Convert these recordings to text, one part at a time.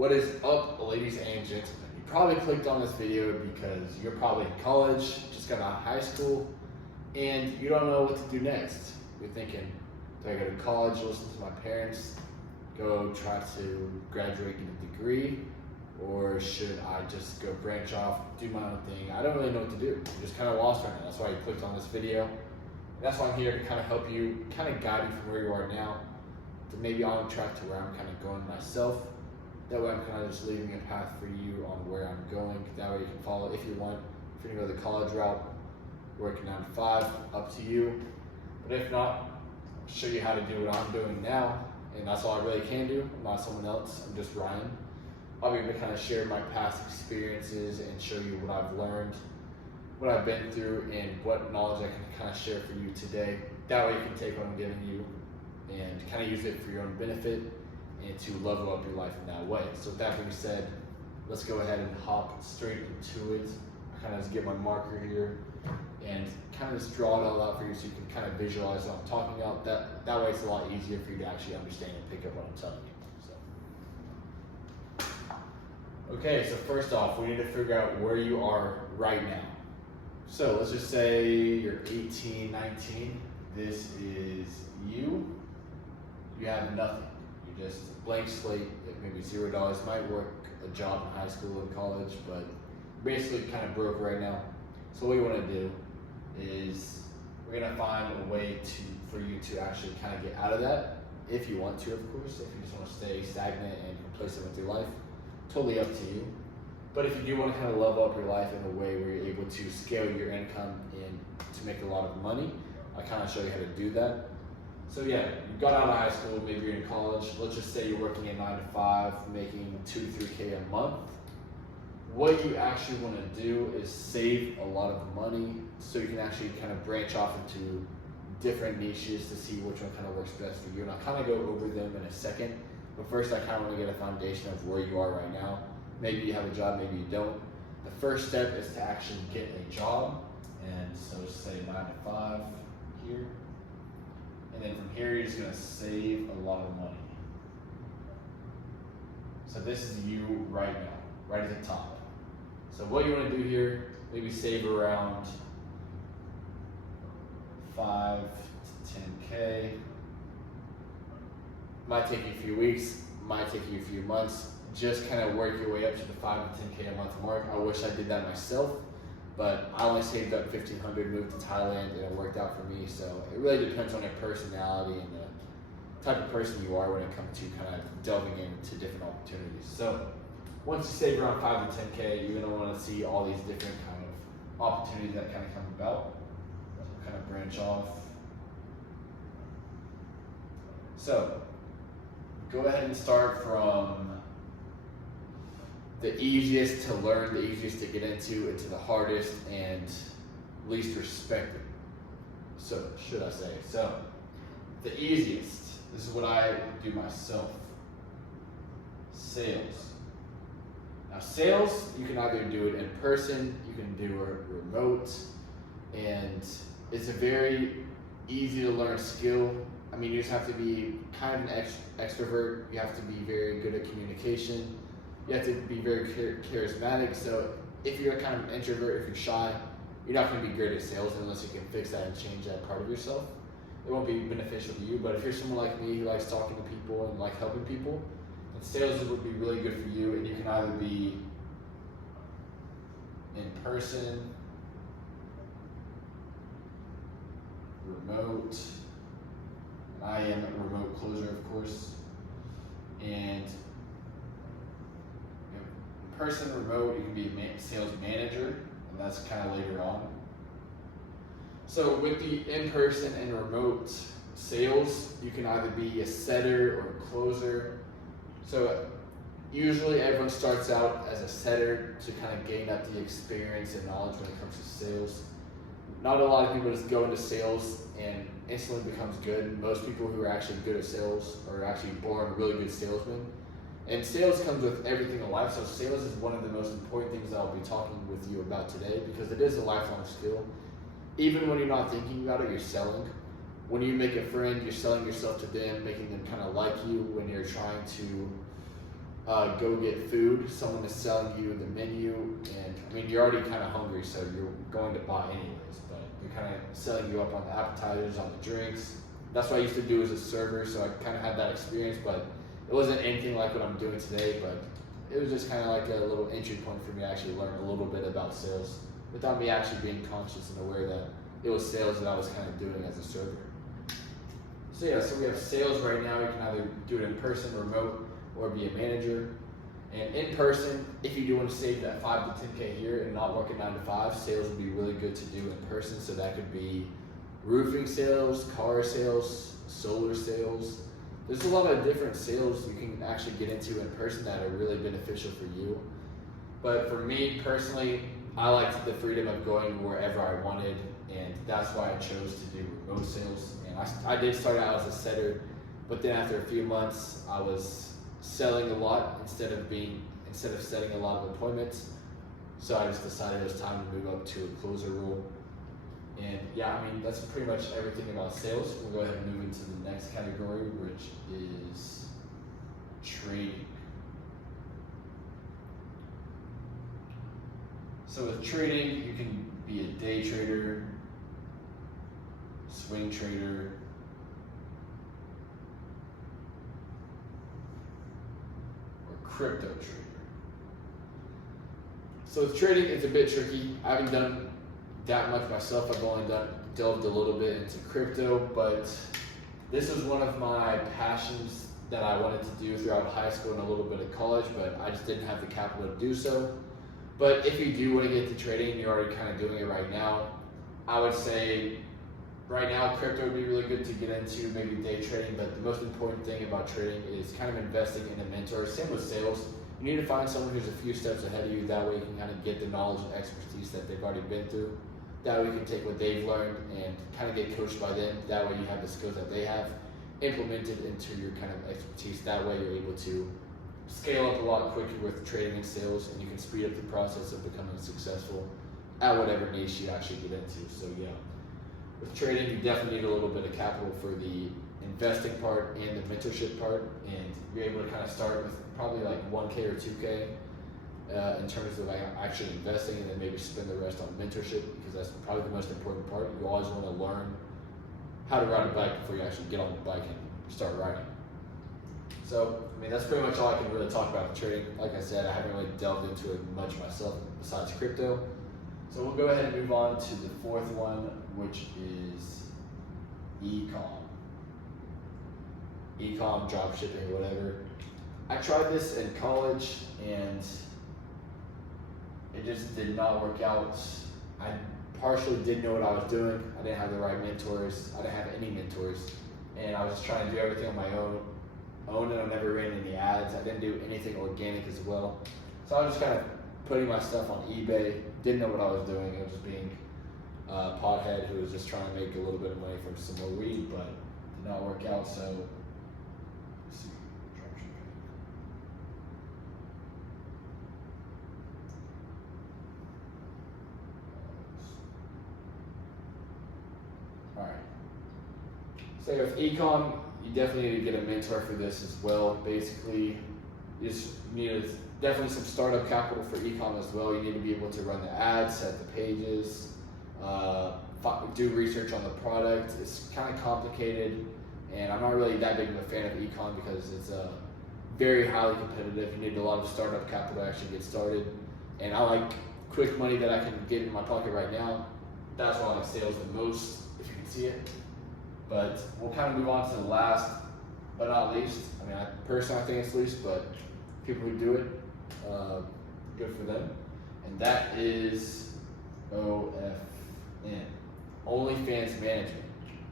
What is up, ladies and gentlemen? You probably clicked on this video because you're probably in college, just got out of high school, and you don't know what to do next. You're thinking, do I go to college, listen to my parents, go try to graduate, get a degree, or should I just go branch off, do my own thing? I don't really know what to do. I'm just kind of lost right now. That's why you clicked on this video. That's why I'm here to kind of help you, kind of guide you from where you are now to maybe on track to where I'm kind of going myself. That way I'm kind of just leaving a path for you on where I'm going. That way you can follow if you want. If you're gonna go the college route, working 9 to 5, up to you. But if not, I'll show you how to do what I'm doing now. And that's all I really can do. I'm not someone else, I'm just Ryan. I'll be able to kind of share my past experiences and show you what I've learned, what I've been through, and what knowledge I can kind of share for you today. That way you can take what I'm giving you and kind of use it for your own benefit and to level up your life in that way. So with that being said, let's go ahead and hop straight into it. I kind of just get my marker here and kind of just draw it all out for you so you can kind of visualize what I'm talking about. That way it's a lot easier for you to actually understand and pick up what I'm telling you. Okay, so first off, we need to figure out where you are right now. So let's just say you're 18, 19. This is you. You have nothing. You're just a blank slate, maybe $0. Might work a job in high school and college, but basically kind of broke right now. So what you want to do is we're going to find a way for you to actually kind of get out of that, if you want to, of course. If you just want to stay stagnant and complacent with your life, totally up to you. But if you do want to kind of level up your life in a way where you're able to scale your income and to make a lot of money, I kind of show you how to do that. So yeah, you got out of high school, maybe you're in college. Let's just say you're working at 9 to 5, making 2 to 3K a month. What you actually want to do is save a lot of money so you can actually kind of branch off into different niches to see which one kind of works best for you. And I'll kind of go over them in a second. But first, I kind of want to get a foundation of where you are right now. Maybe you have a job, maybe you don't. The first step is to actually get a job. And so say 9 to 5 here. And then from here, you're just going to save a lot of money. So this is you right now, right at the top. So what you want to do here, maybe save around 5 to 10K. Might take you a few weeks, might take you a few months. Just kind of work your way up to the 5 to 10K a month mark. I wish I did that myself, but I only saved up $1,500, moved to Thailand, and it worked out for me. So it really depends on your personality and the type of person you are when it comes to kind of delving into different opportunities. So once you save around 5 to 10K, you're gonna want to see all these different kind of opportunities that kind of come about, kind of branch off. So go ahead and start from the easiest to learn, the easiest to get into the hardest and least respected. So, should I say. So, the easiest, this is what I do myself. Sales. Now, sales, you can either do it in person, you can do it remote, and it's a very easy to learn skill. I mean, you just have to be kind of an extrovert. You have to be very good at communication. You have to be very charismatic. So if you're kind of an introvert, if you're shy, you're not going to be great at sales unless you can fix that and change that part of yourself. It won't be beneficial to you. But if you're someone like me who likes talking to people and like helping people, then sales would be really good for you. And you can either be in person, remote. I am a remote closer, of course, and in person, remote, you can be a sales manager, and that's kind of later on. So with the in-person and remote sales, you can either be a setter or a closer. So usually everyone starts out as a setter to kind of gain up the experience and knowledge when it comes to sales. Not a lot of people just go into sales and instantly becomes good. Most people who are actually good at sales are actually born really good salesmen. And sales comes with everything in life, so sales is one of the most important things I'll be talking with you about today because it is a lifelong skill. Even when you're not thinking about it, you're selling. When you make a friend, you're selling yourself to them, making them kind of like you when you're trying to go get food. Someone is selling you the menu, and I mean you're already kind of hungry, so you're going to buy anyways. But they're kind of selling you up on the appetizers, on the drinks. That's what I used to do as a server, so I kind of had that experience. But it wasn't anything like what I'm doing today. But it was just kind of like a little entry point for me to actually learn a little bit about sales, without me actually being conscious and aware that it was sales that I was kind of doing as a server. So yeah, so we have sales right now. You can either do it in person, remote, or be a manager. And in person, if you do want to save that 5 to 10K a year and not work a 9 to 5, sales would be really good to do in person. So that could be roofing sales, car sales, solar sales. There's a lot of different sales you can actually get into in person that are really beneficial for you. But for me personally, I liked the freedom of going wherever I wanted, and that's why I chose to do remote sales. And I did start out as a setter, but then after a few months, I was selling a lot instead of setting a lot of appointments. So I just decided it was time to move up to a closer role. And yeah, I mean, that's pretty much everything about sales. We'll go ahead and move into the next category, which is trading. So with trading, you can be a day trader, swing trader, or crypto trader. So with trading, it's a bit tricky. I haven't done that much myself. I've only delved a little bit into crypto, but this was one of my passions that I wanted to do throughout high school and a little bit of college, but I just didn't have the capital to do so. But if you do want to get to trading, you're already kind of doing it right now, I would say right now crypto would be really good to get into, maybe day trading, but the most important thing about trading is kind of investing in a mentor. Same with sales. You need to find someone who's a few steps ahead of you, that way you can kind of get the knowledge and expertise that they've already been through. That way you can take what they've learned and kind of get coached by them. That way you have the skills that they have implemented into your kind of expertise. That way you're able to scale up a lot quicker with trading and sales, and you can speed up the process of becoming successful at whatever niche you actually get into. So yeah, with trading, you definitely need a little bit of capital for the investing part and the mentorship part, and you're able to kind of start with probably like 1K or 2K in terms of actually investing, and then maybe spend the rest on mentorship, because that's probably the most important part. You always want to learn how to ride a bike before you actually get on the bike and start riding. So, I mean, that's pretty much all I can really talk about with trading. Like I said, I haven't really delved into it much myself besides crypto. So we'll go ahead and move on to the fourth one, which is e-com. E-com, drop shipping, whatever. I tried this in college and it just did not work out. I partially didn't know what I was doing. I didn't have the right mentors. I didn't have any mentors. And I was just trying to do everything on my own, and I never ran any ads. I didn't do anything organic as well. So I was just kind of putting my stuff on eBay. Didn't know what I was doing. I was just being a pothead who was just trying to make a little bit of money from some more weed, but did not work out. So let's see. All right. So with ecom, you definitely need to get a mentor for this as well. Basically, you need definitely some startup capital for ecom as well. You need to be able to run the ads, set the pages, do research on the product. It's kind of complicated, and I'm not really that big of a fan of ecom because it's very highly competitive. You need a lot of startup capital to actually get started, and I like quick money that I can get in my pocket right now. That's why I like sales the most, if you can see it. But we'll kind of move on to the last, but not least. I mean, I personally think it's least, but people who do it, good for them. And that is OFN, OnlyFans Management,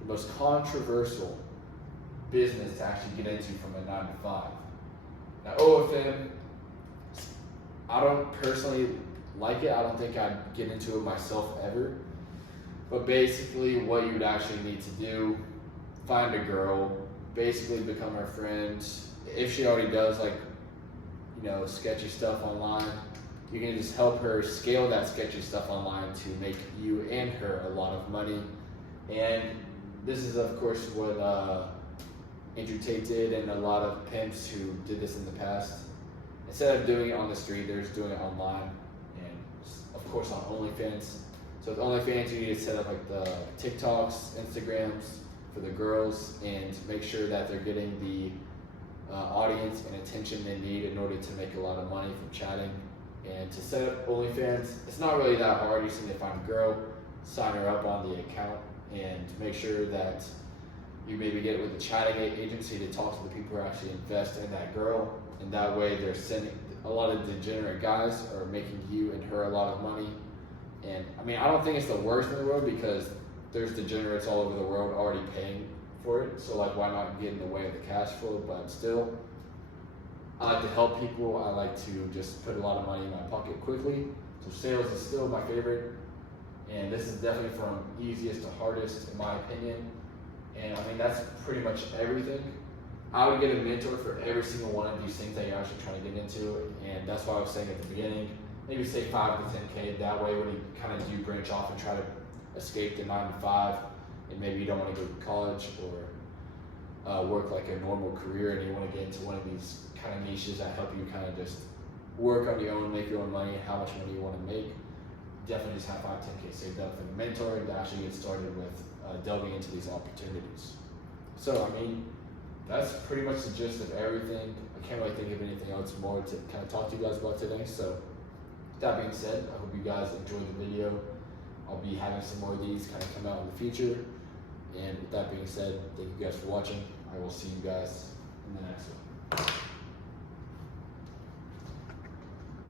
the most controversial business to actually get into from a 9 to 5. Now, OFN, I don't personally like it. I don't think I'd get into it myself ever. But basically what you would actually need to do, find a girl, basically become her friend. If she already does like, sketchy stuff online, you can just help her scale that sketchy stuff online to make you and her a lot of money. And this is of course what Andrew Tate did, and a lot of pimps who did this in the past. instead of doing it on the street, they're just doing it online, and of course on OnlyFans. So with OnlyFans, you need to set up like the TikToks, Instagrams for the girls, and make sure that they're getting the audience and attention they need in order to make a lot of money from chatting. And to set up OnlyFans, it's not really that hard. You just need to find a girl, sign her up on the account, and make sure that you maybe get with the chatting agency to talk to the people who actually invest in that girl. And that way they're sending, a lot of degenerate guys are making you and her a lot of money. And I mean, I don't think it's the worst in the world, because there's degenerates all over the world already paying for it. So like, why not get in the way of the cash flow? But still, I like to help people. I like to just put a lot of money in my pocket quickly. So sales is still my favorite. And this is definitely from easiest to hardest in my opinion. And I mean, that's pretty much everything. I would get a mentor for every single one of these things that you're actually trying to get into. And that's why I was saying at the beginning, maybe say 5 to 10K. That way when you kind of do branch off and try to escape the 9 to 5, and maybe you don't want to go to college or work like a normal career, and you want to get into one of these kind of niches that help you kind of just work on your own, make your own money, how much money you want to make, definitely just have 5 to 10K saved up for the mentor and to actually get started with delving into these opportunities. So I mean, that's pretty much the gist of everything. I can't really think of anything else more to kind of talk to you guys about today. So with that being said, I hope you guys enjoyed the video. I'll be having some more of these kind of come out in the future. And with that being said, thank you guys for watching. I will see you guys in the next one.